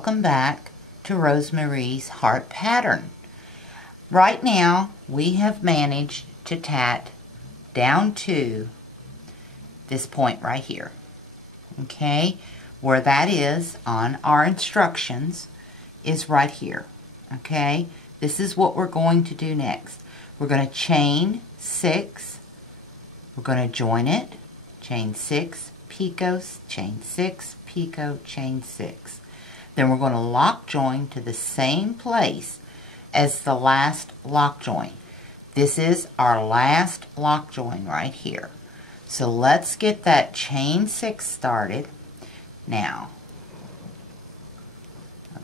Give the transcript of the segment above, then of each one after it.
Welcome back to Rosemarie's Heart pattern. Right now we have managed to tat down to this point right here. Okay, where that is on our instructions is right here. Okay, this is what we're going to do next. We're going to chain 6. We're going to join it, chain 6, picot, chain 6, picot, chain 6. Then we're going to lock join to the same place as the last lock join. This is our last lock join right here. So let's get that chain 6 started now.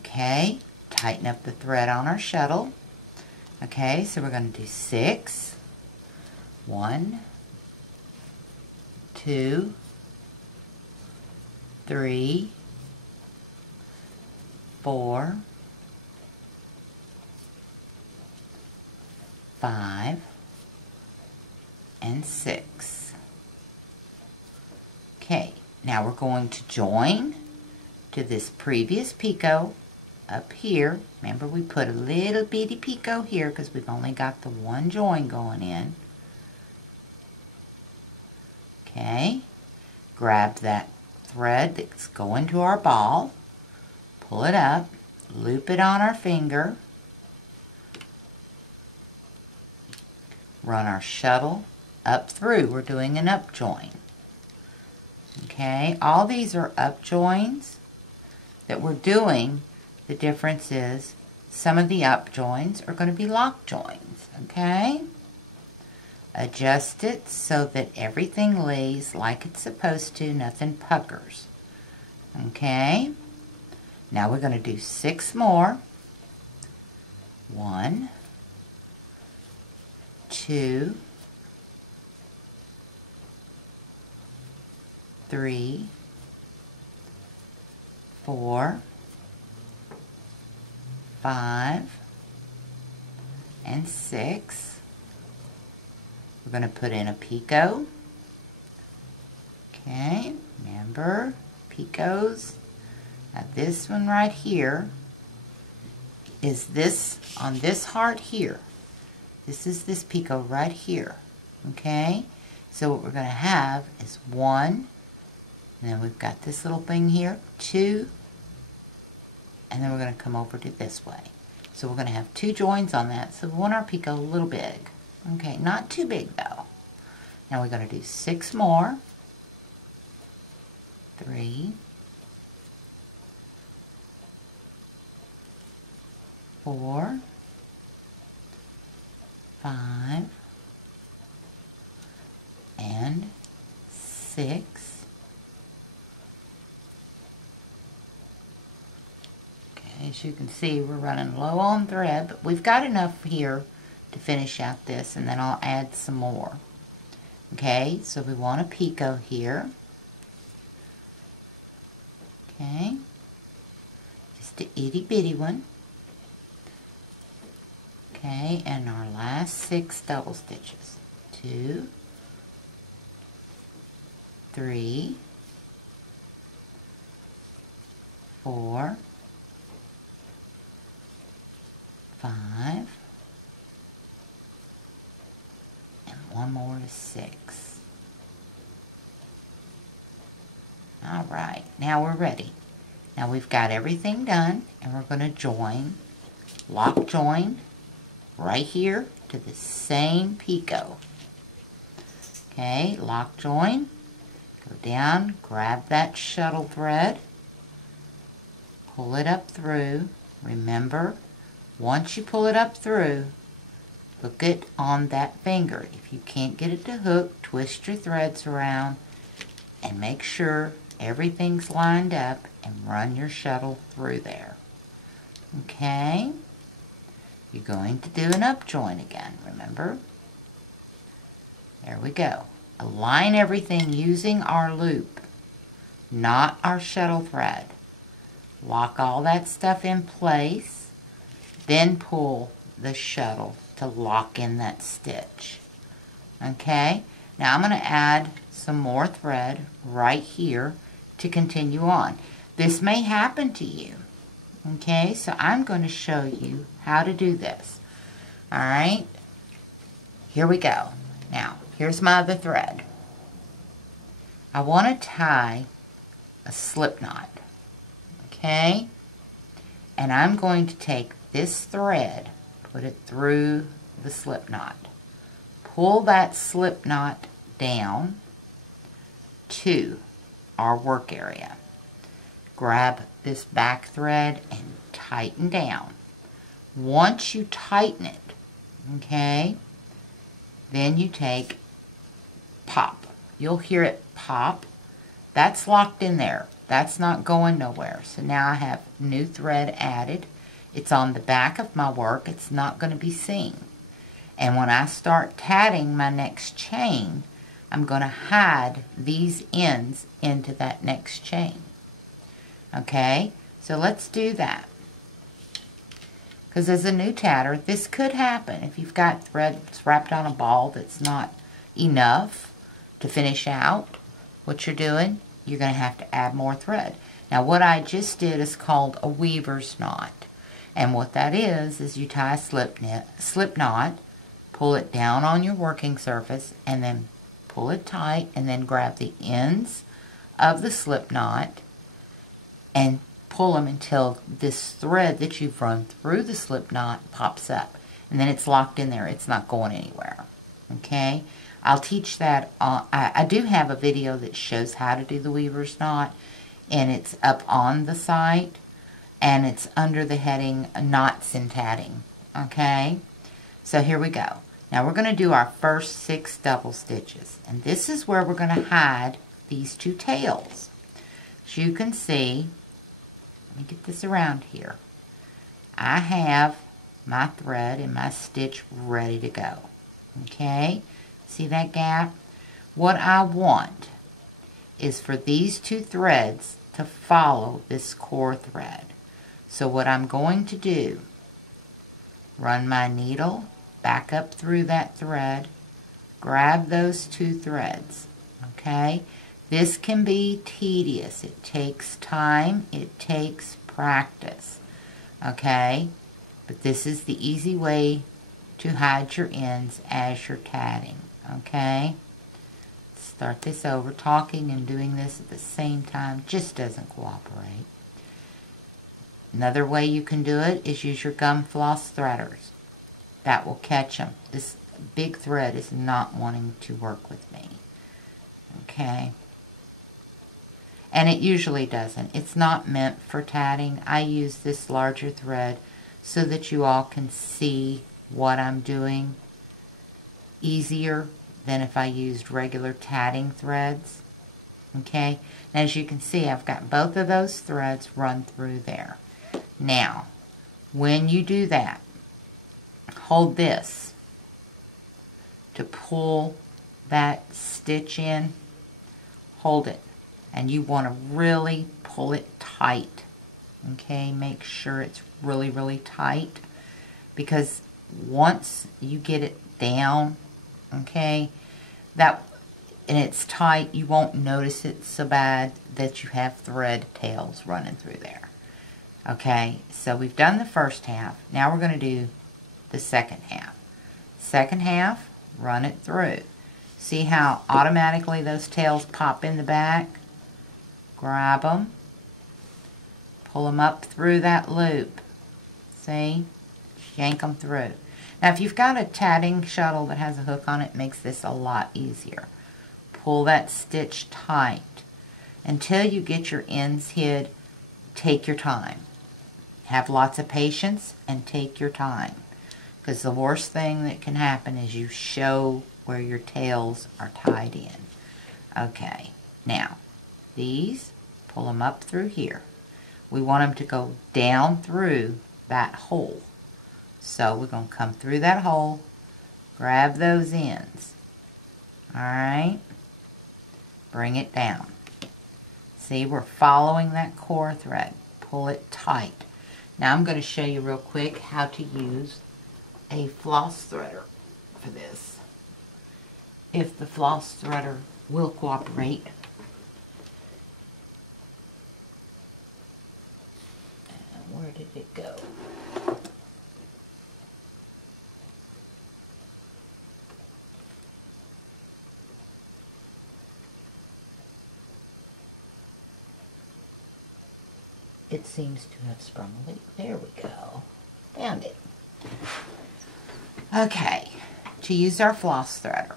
Okay, tighten up the thread on our shuttle. Okay, so we're going to do 6, 1, 2, 3, 4, 5, and 6. Okay, now we're going to join to this previous picot up here. Remember, we put a little bitty picot here because we've only got the one join going in. Okay, grab that thread that's going to our ball, pull it up, loop it on our finger, run our shuttle up through. We're doing an up join. Okay, all these are up joins that we're doing. The difference is some of the up joins are going to be lock joins. Okay, adjust it so that everything lays like it's supposed to, nothing puckers. Okay, now we're going to do 6 more. 1, 2, 3, 4, 5, and 6. We're going to put in a picot. Okay, remember, picots. Now this one right here is this, on this heart here. This is this picot right here. Okay, so what we're going to have is 1, and then we've got this little thing here, 2, and then we're going to come over to this way. So we're going to have 2 joins on that, so we want our picot a little big. Okay, not too big though. Now we're going to do 6 more. 3, 4, 5, and 6. Okay, as you can see, we're running low on thread, but we've got enough here to finish out this, and then I'll add some more. Okay, so we want a picot here. Okay, just a itty bitty one. Okay, and our last 6 double stitches. 2, 3, 4, 5, and one more is 6. All right, now we're ready. Now we've got everything done, and we're going to join, lock join, right here to the same picot. Okay, lock join, go down, grab that shuttle thread, pull it up through. Remember, once you pull it up through, hook it on that finger. If you can't get it to hook, twist your threads around and make sure everything's lined up and run your shuttle through there. Okay? You're going to do an up join again, remember? There we go. Align everything using our loop, not our shuttle thread. Lock all that stuff in place, then pull the shuttle to lock in that stitch. Okay? Now I'm going to add some more thread right here to continue on. This may happen to you. Okay, so I'm going to show you how to do this. All right, here we go. Now, here's my other thread. I want to tie a slip knot, okay? And I'm going to take this thread, put it through the slip knot. Pull that slip knot down to our work area. Grab this back thread and tighten down. Once you tighten it, okay, then you take pop. You'll hear it pop. That's locked in there. That's not going nowhere. So now I have new thread added. It's on the back of my work. It's not going to be seen. And when I start tatting my next chain, I'm going to hide these ends into that next chain. Okay, so let's do that. Because as a new tatter, this could happen. If you've got thread that's wrapped on a ball that's not enough to finish out what you're doing, you're going to have to add more thread. Now what I just did is called a weaver's knot. And what that is you tie a slip knot, pull it down on your working surface, and then pull it tight, and then grab the ends of the slip knot and pull them until this thread that you've run through the slip knot pops up. And then it's locked in there. It's not going anywhere. Okay? I'll teach that. I do have a video that shows how to do the weaver's knot, and it's up on the site, and it's under the heading Knots in Tatting. Okay? So here we go. Now we're going to do our first 6 double stitches, and this is where we're going to hide these 2 tails. As you can see, let me get this around here. I have my thread and my stitch ready to go. Okay? See that gap? What I want is for these 2 threads to follow this core thread. So what I'm going to do, run my needle back up through that thread, grab those 2 threads. Okay? This can be tedious. It takes time. It takes practice. Okay? But this is the easy way to hide your ends as you're tatting. Okay? Start this over. Talking and doing this at the same time just doesn't cooperate. Another way you can do it is use your gum floss threaders. That will catch them. This big thread is not wanting to work with me. Okay? And it usually doesn't. It's not meant for tatting. I use this larger thread so that you all can see what I'm doing easier than if I used regular tatting threads. Okay? And as you can see, I've got both of those threads run through there. Now, when you do that, hold this to pull that stitch in. Hold it. And you want to really pull it tight. Okay? Make sure it's really, really tight. Because once you get it down, okay, and it's tight, you won't notice it so bad that you have thread tails running through there. Okay, so we've done the first half. Now we're going to do the second half. Second half, run it through. See how automatically those tails pop in the back? Grab them, pull them up through that loop. See? Yank them through. Now if you've got a tatting shuttle that has a hook on it, it makes this a lot easier. Pull that stitch tight. Until you get your ends hid, take your time. Have lots of patience and take your time. Because the worst thing that can happen is you show where your tails are tied in. Okay, now these, pull them up through here. We want them to go down through that hole. So we're going to come through that hole, grab those ends. Alright, bring it down. See, we're following that core thread. Pull it tight. Now I'm going to show you real quick how to use a floss threader for this. If the floss threader will cooperate. Where did it go? It seems to have sprung a leak. There we go. Found it. Okay, to use our floss threader,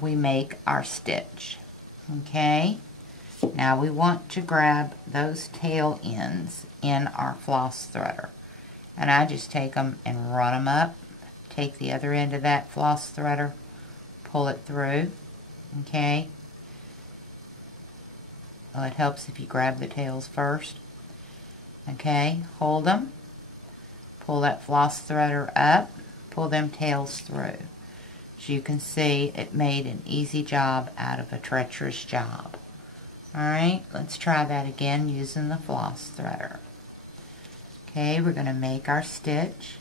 we make our stitch. Okay, now we want to grab those tail ends in our floss threader. And I just take them and run them up. Take the other end of that floss threader, pull it through. Okay, well, it helps if you grab the tails first. Okay, hold them, pull that floss threader up, pull them tails through. As you can see, it made an easy job out of a treacherous job. Alright, let's try that again using the floss threader. Okay, we're going to make our stitch,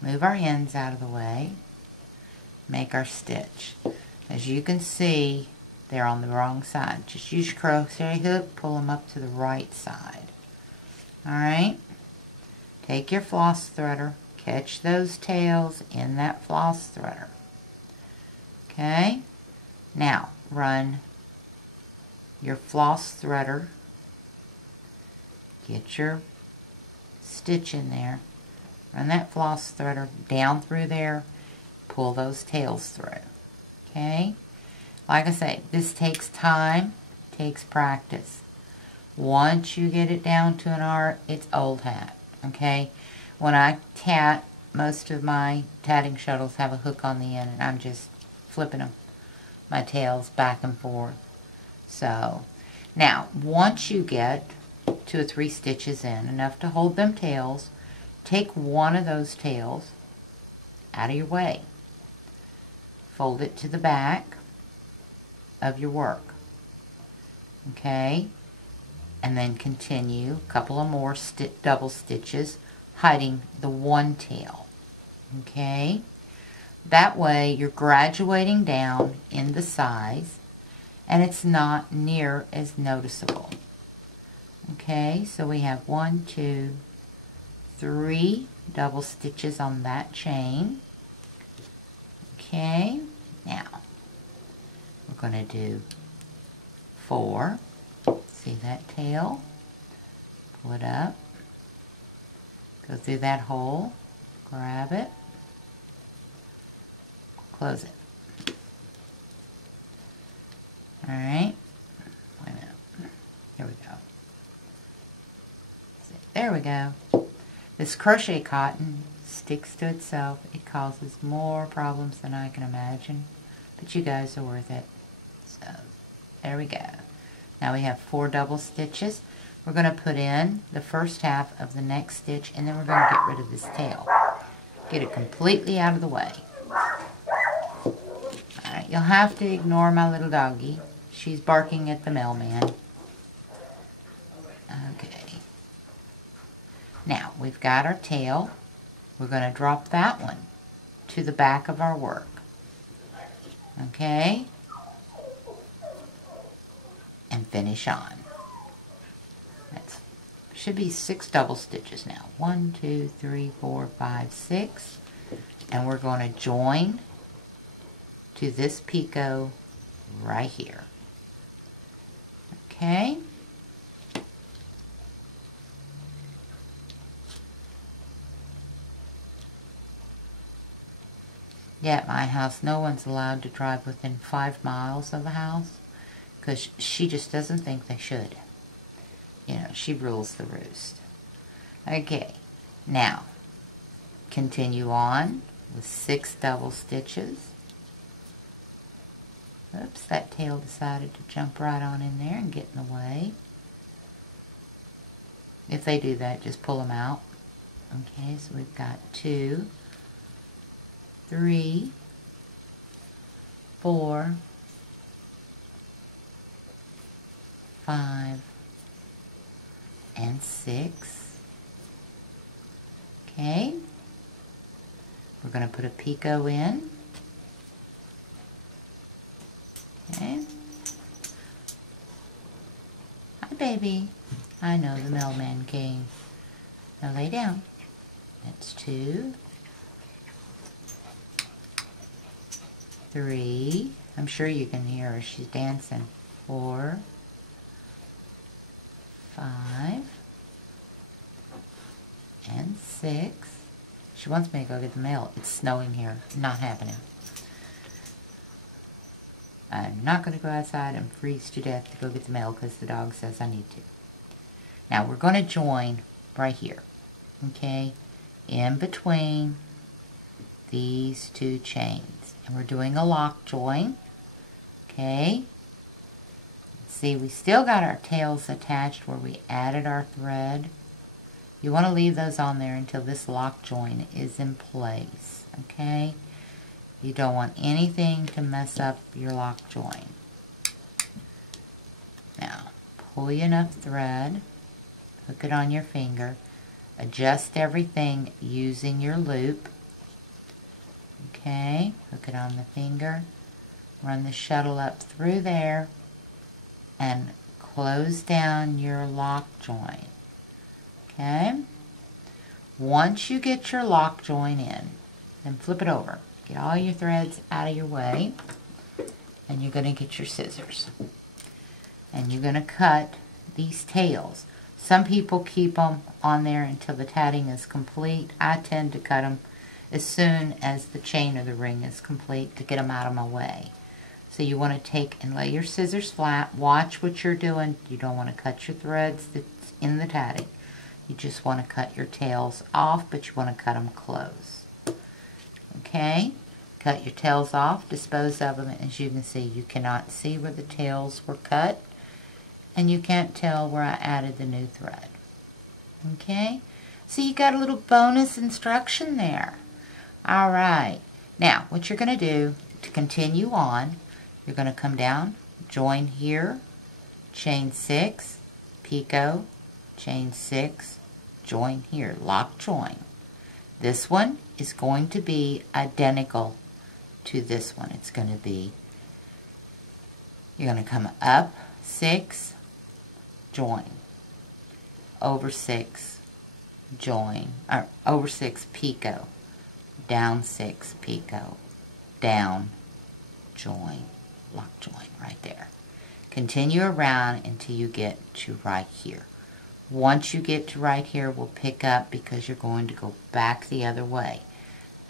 move our ends out of the way, make our stitch. As you can see, they're on the wrong side. Just use your crochet hook, pull them up to the right side. Alright, take your floss threader, catch those tails in that floss threader. Okay, now run your floss threader, get your stitch in there, run that floss threader down through there, pull those tails through. Okay, like I say, this takes time, takes practice. Once you get it down to an art, it's old hat. Okay, when I tat, most of my tatting shuttles have a hook on the end, and I'm just flipping them, my tails back and forth. So now once you get 2 or 3 stitches in, enough to hold them tails, take one of those tails out of your way, fold it to the back of your work. Okay, and then continue a couple of more double stitches hiding the one tail. Okay, that way you're graduating down in the size and it's not near as noticeable. Okay, so we have 1, 2, 3 double stitches on that chain. Okay, now we're going to do 4. See that tail? Pull it up, go through that hole, grab it, close it. Alright, wait a minute, here we go. See, there we go. This crochet cotton sticks to itself. It causes more problems than I can imagine, but you guys are worth it. So, there we go. Now we have 4 double stitches. We're going to put in the first half of the next stitch, and then we're going to get rid of this tail. Get it completely out of the way. Alright, you'll have to ignore my little doggie. She's barking at the mailman. Okay. Now, we've got our tail. We're going to drop that one to the back of our work. Okay? And finish on. That should be 6 double stitches now. 1, 2, 3, 4, 5, 6. And we're going to join to this picot right here. Okay? Yeah, at my house, no one's allowed to drive within 5 miles of the house, because she just doesn't think they should. You know, she rules the roost. Okay, now, continue on with 6 double stitches. Oops, that tail decided to jump right on in there and get in the way. If they do that, just pull them out. Okay, so we've got 2, 3, 4, 5, and 6. Okay, we're going to put a picot in. Okay. Hi, baby. I know the mailman came. Now lay down. That's 2, 3. I'm sure you can hear her. She's dancing. 4, 5, and 6. She wants me to go get the mail. It's snowing here. Not happening. I'm not going to go outside and freeze to death to go get the mail because the dog says I need to. Now we're going to join right here. Okay? In between these 2 chains. And we're doing a lock join. Okay? See, we still got our tails attached where we added our thread. You want to leave those on there until this lock join is in place. Okay? You don't want anything to mess up your lock join. Now, pull you enough thread. Hook it on your finger. Adjust everything using your loop. Okay, hook it on the finger. Run the shuttle up through there and close down your lock join. Okay? Once you get your lock join in, then flip it over. Get all your threads out of your way, and you're going to get your scissors. And you're going to cut these tails. Some people keep them on there until the tatting is complete. I tend to cut them as soon as the chain of the ring is complete to get them out of my way. So you want to take and lay your scissors flat. Watch what you're doing. You don't want to cut your threads that's in the tatting. You just want to cut your tails off, but you want to cut them close. Okay? Cut your tails off, dispose of them. As you can see, you cannot see where the tails were cut, and you can't tell where I added the new thread. Okay? So you got a little bonus instruction there. All right. Now, what you're going to do to continue on, you're going to come down, join here, chain 6, picot, chain 6, join here, lock join. This one is going to be identical to this one. It's going to be, you're going to come up 6, join, over 6, join, or over 6, picot, down 6, picot, down, join, lock join right there. Continue around until you get to right here. Once you get to right here, we'll pick up because you're going to go back the other way.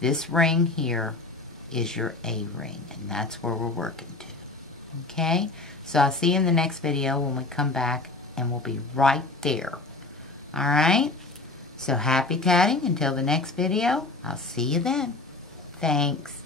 This ring here is your A ring, and that's where we're working to. Okay? So I'll see you in the next video when we come back, and we'll be right there. Alright? So happy tatting until the next video. I'll see you then. Thanks.